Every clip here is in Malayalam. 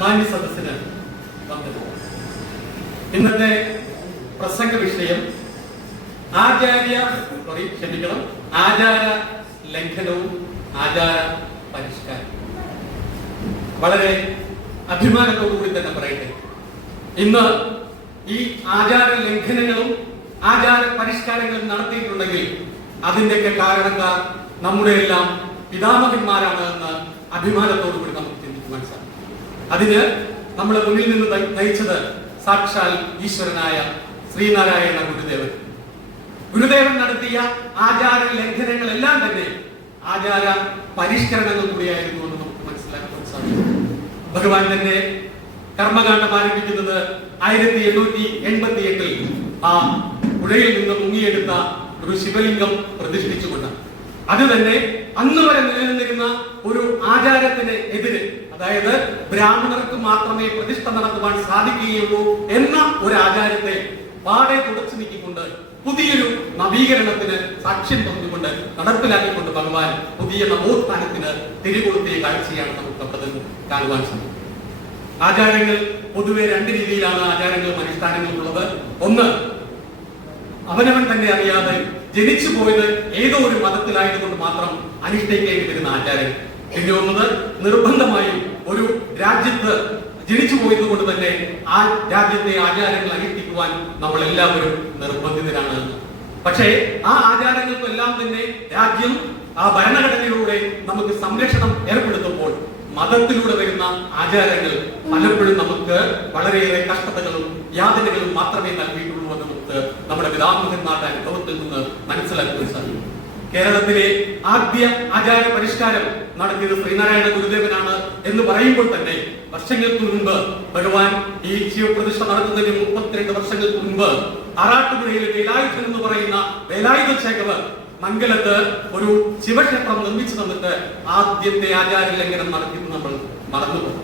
മാന്യ സദസ്സിന് വന്നത്. ഇന്നത്തെ പ്രസംഗ വിഷയം ആചാര ലംഘനവും ആചാര പരിഷ്കാരം. വളരെ അഭിമാനത്തോടുകൂടി തന്നെ പറയട്ടെ, ഇന്ന് ഈ ആചാര ലംഘനങ്ങളും ആചാര പരിഷ്കാരങ്ങളും നടത്തിയിട്ടുണ്ടെങ്കിൽ അതിന്റെയൊക്കെ കാരണക്കാർ നമ്മുടെ എല്ലാം പിതാമഹന്മാരാണ് എന്ന് അഭിമാനത്തോടുകൂടി നമുക്ക് ചിന്തിക്കുവാൻ സാധിക്കും. അതിന് നമ്മളെ മുന്നിൽ നിന്ന് നയിച്ചത് സാക്ഷാൽ ഈശ്വരനായ ശ്രീനാരായണ ഗുരുദേവൻ നടത്തിയ ആചാര ലംഘനങ്ങളെല്ലാം തന്നെ ആചാര പരിഷ്കരണങ്ങൾ കൂടിയായിരുന്നു എന്ന് നമുക്ക് മനസ്സിലാക്കാൻ സാധിക്കും. ഭഗവാൻ തന്നെ കർമ്മകാണ്ഡം ആരംഭിക്കുന്നത് 1888 ആ പുഴയിൽ നിന്ന് മുങ്ങിയെടുത്ത ഒരു ശിവലിംഗം പ്രതിഷ്ഠിച്ചുകൊണ്ട്. അത് തന്നെ അന്ന് വരെ നിലനിന്നിരുന്ന ഒരു ആചാരത്തിന് എതിരെ, അതായത് ബ്രാഹ്മണർക്ക് മാത്രമേ പ്രതിഷ്ഠ നടത്തുവാൻ സാധിക്കുകയുള്ളൂ എന്ന ഒരു ആചാരത്തെ പാടെ തുടച്ചു നീക്കിക്കൊണ്ട് പുതിയൊരു നവീകരണത്തിന് സാക്ഷ്യം പറഞ്ഞുകൊണ്ട് നടപ്പിലാക്കിക്കൊണ്ട് ഭഗവാൻ പുതിയ നവോത്ഥാനത്തിന് തിരികൊളുത്തിയ കാഴ്ചയാണ് നമുക്ക് അവിടെ കാണുവാൻ സാധിക്കും. ആചാരങ്ങൾ പൊതുവെ രണ്ട് രീതിയിലാണ് ആചാരങ്ങളും അനുഷ്ഠാനങ്ങളും ഉള്ളത്. ഒന്ന്, അവനവൻ തന്നെ അറിയാതെ ജനിച്ചു പോയത് ഏതോ ഒരു മതത്തിലായതുകൊണ്ട് മാത്രം അനുഷ്ഠിക്കേണ്ടി വരുന്ന ആചാരം. പിന്നെ ഒന്നത്, നിർബന്ധമായും ഒരു രാജ്യത്ത് ജനിച്ചു പോയത് കൊണ്ട് തന്നെ ആ രാജ്യത്തെ ആചാരങ്ങൾ അനുഷ്ഠിക്കുവാൻ നമ്മൾ എല്ലാവരും നിർബന്ധിതരാണ്. പക്ഷേ ആ ആചാരങ്ങൾക്കെല്ലാം തന്നെ രാജ്യം ആ ഭരണഘടനയിലൂടെ നമുക്ക് സംരക്ഷണം ഏർപ്പെടുത്തുമ്പോൾ മതത്തിലൂടെ വരുന്ന ആചാരങ്ങൾ പലപ്പോഴും നമുക്ക് വളരെയേറെ കഷ്ടതകളും യാതനകളും മാത്രമേ നൽകിയിട്ടുള്ളൂ എന്ന് നമുക്ക് നമ്മുടെ പിതാമഹന്മാരുടെ അനുഭവത്തിൽ നിന്ന് മനസ്സിലാക്കാൻ സാധിക്കും. കേരളത്തിലെ ആദ്യ ആചാര പരിഷ്കാരം നടത്തിയത് ശ്രീനാരായണ ഗുരുദേവനാണ് എന്ന് പറയുമ്പോൾ തന്നെ വർഷങ്ങൾക്ക് മുൻപ് ഭഗവാൻ ഈ ശിവപ്രതിഷ്ഠ നടത്തുന്നതിന് 32 വർഷങ്ങൾക്ക് മുൻപ് ആറാട്ടുപുഴയിലെ വേലായുധൻ എന്ന് പറയുന്ന വേലായുധ ചേകവർ മംഗലത്ത് ഒരു ശിവക്ഷേത്രം നിർമ്മിച്ചു തന്നിട്ട് ആദ്യത്തെ ആചാര ലംഘനം നടത്തിയത് നമ്മൾ മറന്നുപോകും.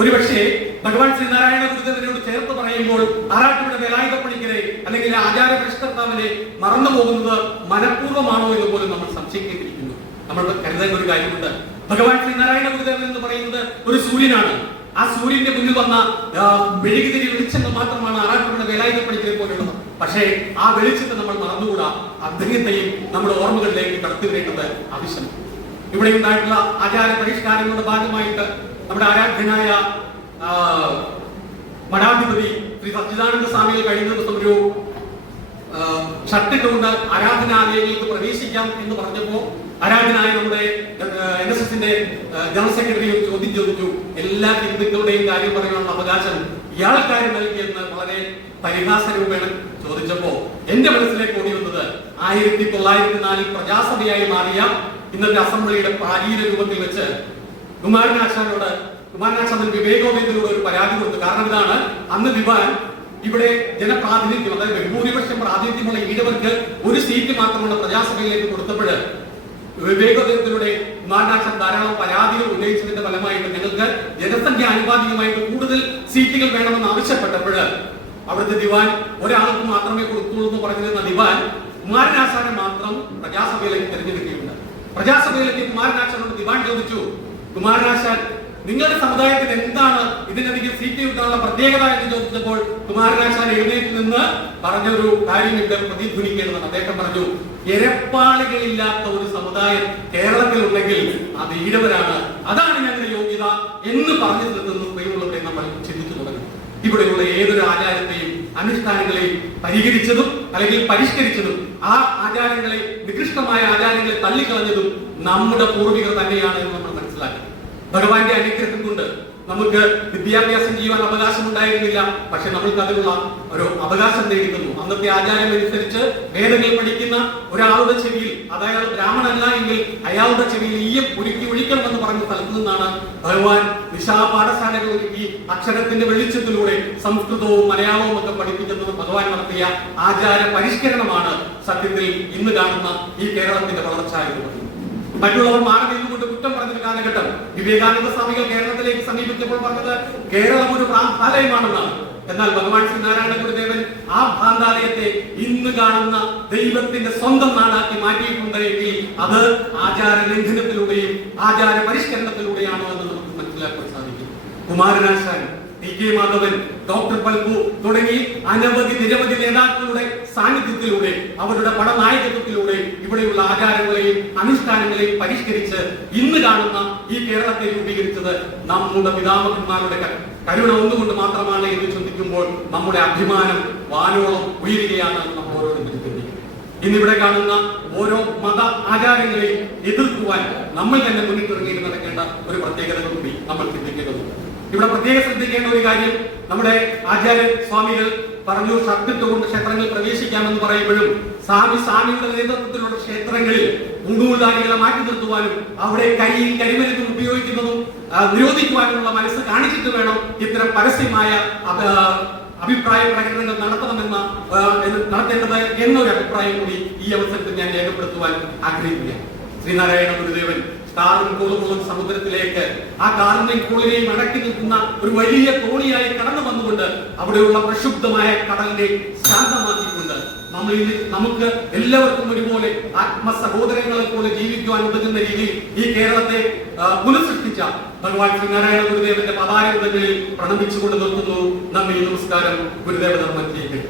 ഒരുപക്ഷെ ഭഗവാൻ ശ്രീനാരായണ ഗുരുദേവനോട് ചേർത്ത് പറയുമ്പോൾ ആറാട്ടുപുഴ വേലായുധപ്പണിക്കരെ അല്ലെങ്കിൽ ആചാര പരിഷ്കർത്താവിനെ മറന്നു പോകുന്നത് മനഃപൂർവ്വമാണോ എന്ന് പോലും നമ്മൾ സംശയിക്കേണ്ടിയിരിക്കുന്നു. നമ്മൾ കരുതേണ്ട ഒരു കാര്യമുണ്ട്. ഭഗവാൻ ശ്രീനാരായണ ഗുരുദേവൻ എന്ന് പറയുന്നത് ഒരു സൂര്യനാണ്. ആ സൂര്യന്റെ മുന്നിൽ വന്ന മെഴുകുതിരി വെളിച്ചങ്ങൾ മാത്രമാണ് ആറാട്ടുപുഴ വേലായുധപ്പണിക്കരെ പോലുള്ളത്. പക്ഷേ ആ വെളിച്ചത്തെ നമ്മൾ മറന്നുകൂടാ. അദ്ദേഹത്തെയും നമ്മുടെ ഓർമ്മകളിലേക്ക് കടത്തിവരേണ്ടത് ആവശ്യമാണ്. ഇവിടെ ഉണ്ടായിട്ടുള്ള ആചാര പരിഷ്കാരങ്ങളുടെ ഭാഗമായിട്ട് നമ്മുടെ ആരാധ്യനായ മഠാധിപതി ശ്രീ സച്ചിദാനന്ദ സ്വാമികൾ കഴിഞ്ഞ ദിവസം ഒരു ഷർട്ടിട്ടുകൊണ്ട് ആരാധനാലയങ്ങൾക്ക് പ്രവേശിക്കാം എന്ന് പറഞ്ഞപ്പോ ആരാധനായ നമ്മുടെ NSSന്റെ ജനറൽ സെക്രട്ടറി ചോദ്യം ചോദിച്ചു, എല്ലാ ഹിന്ദുക്കളുടെയും കാര്യം പറയാനുള്ള അവകാശം ഇയാൾക്കാരും നൽകിയെന്ന് വളരെ പരിഹാസരൂപേണ ചോദിച്ചപ്പോ എന്റെ മനസ്സിലേക്ക് ഓടി വന്നത് 1904 പ്രജാസഭയായി മാറിയ ഇന്നത്തെ അസംബ്ലിയുടെ പ്രാചീന രൂപത്തിൽ വെച്ച് കുമാരനാശാൻ വിവേകോദയത്തിലൂടെ ഒരു പരാതി കൊടുത്തു. കാരണം ഇതാണ്, അന്ന് ദിവാൻ ഇവിടെ ജനപ്രാതിനിധ്യം, അതായത് ബഹുഭൂരിപക്ഷം പ്രാതിനിധ്യമുള്ള ഈഴവർക്ക് ഒരു സീറ്റ് മാത്രമുള്ള പ്രജാസഭയിലേക്ക് കൊടുത്തപ്പോൾ വിവേകോദയത്തിലൂടെ കുമാരനാശാൻ ധാരാളം പരാതികൾ ഉന്നയിച്ചതിന്റെ ഫലമായിട്ട് ഞങ്ങൾക്ക് ജനസംഖ്യ ആനുപാതികമായിട്ട് കൂടുതൽ സീറ്റുകൾ വേണമെന്ന് ആവശ്യപ്പെട്ടപ്പോൾ അവിടുത്തെ ദിവാൻ ഒരാൾക്ക് മാത്രമേ കൊടുക്കുള്ളൂ എന്ന് പറഞ്ഞിരുന്ന ദിവാൻ കുമാരനാശാനെ മാത്രം പ്രജാസഭയിലേക്ക് തിരഞ്ഞെടുക്കുകയുണ്ട്. പ്രജാസഭയിലേക്ക് കുമാരനാശാനോട് ദിവാൻ ചോദിച്ചു, കുമാരനാശാൻ, നിങ്ങളുടെ സമുദായത്തിന് എന്താണ് ഇതിനധികം സീറ്റ് കിട്ടാനുള്ള പ്രത്യേകത എന്ന് ചോദിച്ചപ്പോൾ കുമാരനാശാൻ എഴുന്നേറ്റ് നിന്ന് പറഞ്ഞൊരു കാര്യം ഇവിടെ പ്രതിധ്വനിക്കേണ്ടതാണ്. അദ്ദേഹം പറഞ്ഞു, എരപ്പാളികളില്ലാത്ത ഒരു സമുദായം കേരളത്തിൽ ഉണ്ടെങ്കിൽ അത് ഈഴവരാണ്, അതാണ് ഞങ്ങളുടെ യോഗ്യത എന്ന് പറഞ്ഞു നിർത്തുന്ന പ്രിയമുള്ളവരെ നമ്മൾ ചിന്തിച്ചു തുടങ്ങി. ഇവിടെയുള്ള ഏതൊരു ആചാരത്തെയും അനുഷ്ഠാനങ്ങളെയും പരിഹരിച്ചതും അല്ലെങ്കിൽ പരിഷ്കരിച്ചതും ആ ആചാരങ്ങളെ, നികൃഷ്ടമായ ആചാരങ്ങളെ തള്ളിക്കളഞ്ഞതും നമ്മുടെ പൂർവികർ തന്നെയാണ് എന്ന് നമ്മൾ മനസ്സിലാക്കി. ഭഗവാന്റെ അനുഗ്രഹം കൊണ്ട് നമുക്ക് വിദ്യാഭ്യാസം ചെയ്യുവാൻ അവകാശം ഉണ്ടായിരുന്നില്ല. പക്ഷെ നമ്മൾക്ക് അതിനുള്ള ഒരു അവകാശം നേടിക്കുന്നു. അന്നത്തെ ആചാരം അനുസരിച്ച് വേദങ്ങൾ പഠിക്കുന്ന ഒരാളുടെ ചെവിയിൽ, അതായത് ബ്രാഹ്മണല്ല എങ്കിൽ അയാളുടെ ചെവിയിൽ ഈയം ഉരുക്കി ഒഴിക്കണമെന്ന് പറഞ്ഞ സ്ഥലത്ത് നിന്നാണ് ഭഗവാൻ നിശാപാഠശാലകൾ ഒരുക്കി അക്ഷരത്തിന്റെ വെളിച്ചത്തിലൂടെ സംസ്കൃതവും മലയാളവും ഒക്കെ പഠിപ്പിക്കുന്നത് ഭഗവാൻ നടത്തിയ ആചാര പരിഷ്കരണമാണ് സത്യത്തിൽ ഇന്ന് കാണുന്ന ഈ കേരളത്തിന്റെ വളർച്ച എന്ന് പറയുന്നത്. മറ്റുള്ളവർ മാറി നിന്നുകൊണ്ട് കുറ്റം പറഞ്ഞൊരു കാലഘട്ടം വിവേകാനന്ദ സ്വാമികൾ കേരളത്തിലേക്ക് സമീപിച്ചപ്പോൾ പറഞ്ഞത് കേരളം ഒരു ഭ്രാന്താലയമാണെന്നാണ്. എന്നാൽ ഭഗവാൻ ശ്രീനാരായണ ഗുരുദേവൻ ആ ഭ്രാന്താലയത്തെ ഇന്ന് കാണുന്ന ദൈവത്തിന്റെ സ്വന്തം നാടാക്കി മാറ്റിയിട്ടുണ്ട് എങ്കിൽ അത് ആചാര ലംഘനത്തിലൂടെയും ആചാര പരിഷ്കരണത്തിലൂടെയാണോ എന്ന് നമുക്ക് മനസ്സിലാക്കാൻ സാധിക്കും. കുമാരനാശാൻ, ടി.കെ. മാധവൻ, ഡോക്ടർ പൽപു തുടങ്ങി അനവധി നിരവധി നേതാക്കളുടെ സാന്നിധ്യത്തിലൂടെ അവരുടെ പടനായകത്വത്തിലൂടെ ഇവിടെയുള്ള ആചാരങ്ങളെയും അനുഷ്ഠാനങ്ങളെയും പരിഷ്കരിച്ച് ഇന്ന് കാണുന്ന ഈ കേരളത്തെ രൂപീകരിച്ചത് നമ്മുടെ പിതാമഹന്മാരുടെ കരുണ ഒന്നുകൊണ്ട് മാത്രമാണ് എന്ന് ചിന്തിക്കുമ്പോൾ നമ്മുടെ അഭിമാനം വാനോളം ഉയരുകയാണ് നമ്മൾ ഓരോരുത്തരും ചിന്തിക്കുന്നത്. ഇന്നിവിടെ കാണുന്ന ഓരോ മത ആചാരങ്ങളെയും എതിർക്കുവാൻ നമ്മൾ തന്നെ മുന്നിട്ടിറങ്ങി നടക്കേണ്ട ഒരു പ്രത്യേകത കൂടി നമ്മൾ ചിന്തിക്കേണ്ടതുണ്ട്. ഇവിടെ പ്രത്യേകം ശ്രദ്ധിക്കേണ്ട ഒരു കാര്യം, നമ്മുടെ ആചാര്യ സ്വാമികൾ പറഞ്ഞു ഷർട്ടിട്ടുകൊണ്ട് ക്ഷേത്രങ്ങളിൽ പ്രവേശിക്കാമെന്ന് പറയുമ്പോഴും സ്വാമിയുടെ നേതൃത്വത്തിലുള്ള ക്ഷേത്രങ്ങളിൽ മുണ്ടുമുൾദാരികളെ മാറ്റി നിർത്തുവാനും അവിടെ കരിയും കരിമരുന്നും ഉപയോഗിക്കുന്നതും നിരോധിക്കുവാനുമുള്ള മനസ്സ് കാണിച്ചിട്ട് വേണം ഇത്തരം പരസ്യമായ അഭിപ്രായ പ്രകടനങ്ങൾ നടത്തേണ്ടത് എന്നൊരു അഭിപ്രായം കൂടി ഈ അവസരത്തിൽ ഞാൻ രേഖപ്പെടുത്തുവാൻ ആഗ്രഹിക്കുകയാണ്. ശ്രീനാരായണ ഗുരുദേവൻ കാറും കോളുകളും സമുദ്രത്തിലേക്ക് ആ കാറിനെയും കോളിനെയും അടക്കി നിൽക്കുന്ന ഒരു വലിയ തോണിയായി കടന്നു വന്നുകൊണ്ട് അവിടെയുള്ള പ്രക്ഷുബ്ധമായ കടലിനെ ശാന്തമാക്കിക്കൊണ്ട് നമുക്ക് എല്ലാവർക്കും ഒരുപോലെ ആത്മസഹോദരങ്ങളെ പോലെ ജീവിക്കുവാൻ ഉതകുന്ന രീതിയിൽ ഈ കേരളത്തെ പുനഃസൃഷ്ടിച്ച ഭഗവാൻ ശ്രീനാരായണ ഗുരുദേവന്റെ പതാരങ്ങളിൽ പ്രണമിച്ചുകൊണ്ട് നിർത്തുന്നു. നന്ദി, നമസ്കാരം. ഗുരുദേവ ധർമ്മത്തിലേക്ക്.